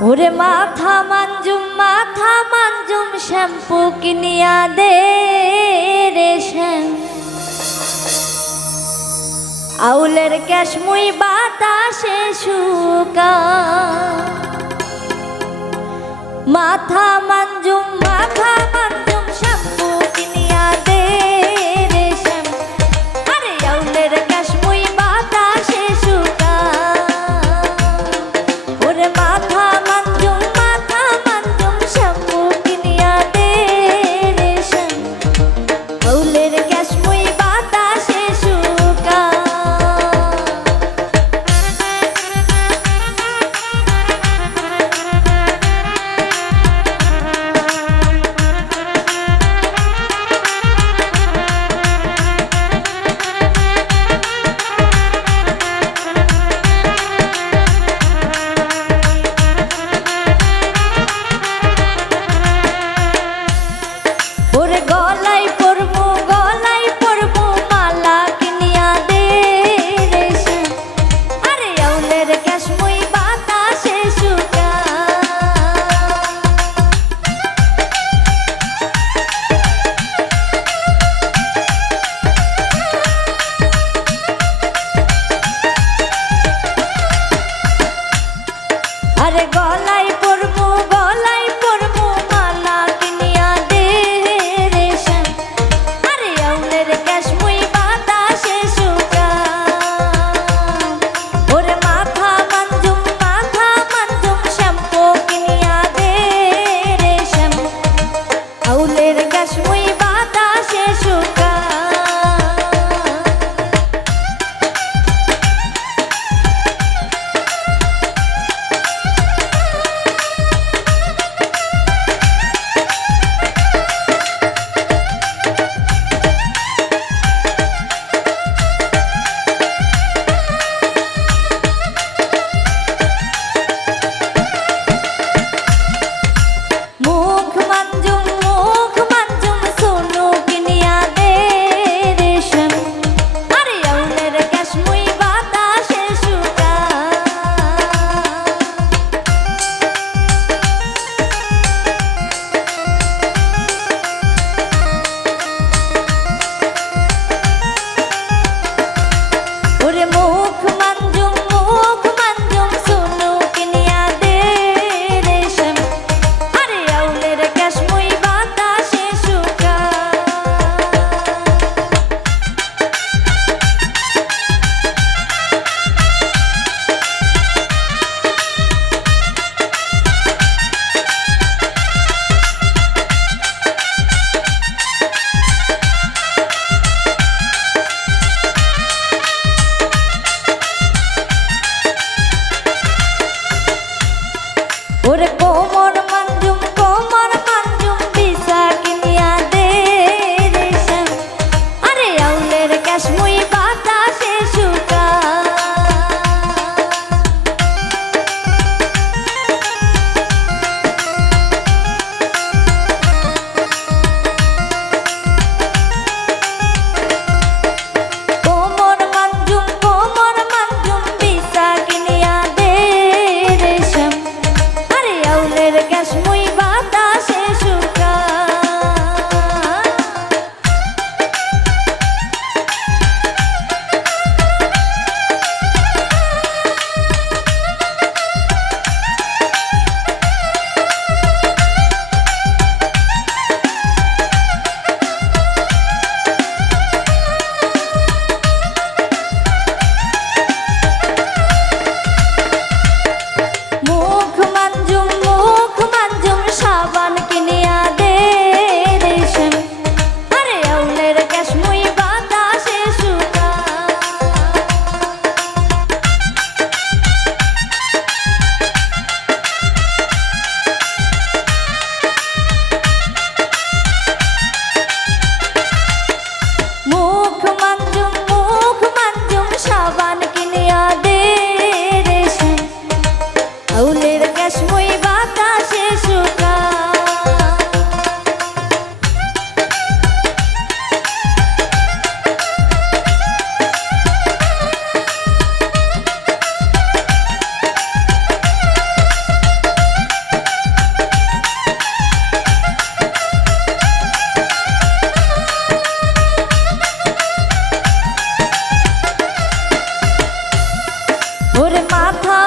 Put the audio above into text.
ওরে মাথা মাঞ্জুম শ্যাম্পু কিনিয়া দে রে শ্যাম আউলের ক্যাশ মুই বাতাসে শুকা মাথা মাঞ্জুম শ্যাম্পু কিনিয়া দে রে শ্যাম আরে আউলের ক্যাশ মুই বাতাসে শুকা ওরে মাথা মাঞ্জুম শ্যাম্পু কিনিয়া দে রে শ্যাম আউলের ক্যাশ মুই বাতাসে শুকা আরে গলায় পরবো মালা কিনিয়া দে রে শ্যাম আরে আউলের ক্যাশ মুই বাতাসে শুকা ওরে মাথা মাঞ্জুম শ্যাম্পু কিনিয়া দে রে শ্যাম আউলের ক্যাশ মুই বাতাসে শুকা ওরে কোমর মাঞ্জুম বিসা কিনিয়া দে রে শ্যাম আরে আউলের ক্যাশ মুই বাতাসে শুকা কোমর মাঞ্জুম বিসা কিনিয়া দে রে শ্যাম আউলের ক্যাশ মুই বাতাসে শুকা মুখ মাঞ্জুম সাবান কিনিয়া দে রে শ্যাম আরে আউলের ক্যাশ মুই বাতাসে শুকা মুখ মাঞ্জুম সাবান কিনিয়া দে রে শ্যাম আউলের ক্যাশ মুই বাতাসে শুকা ওরে মাথা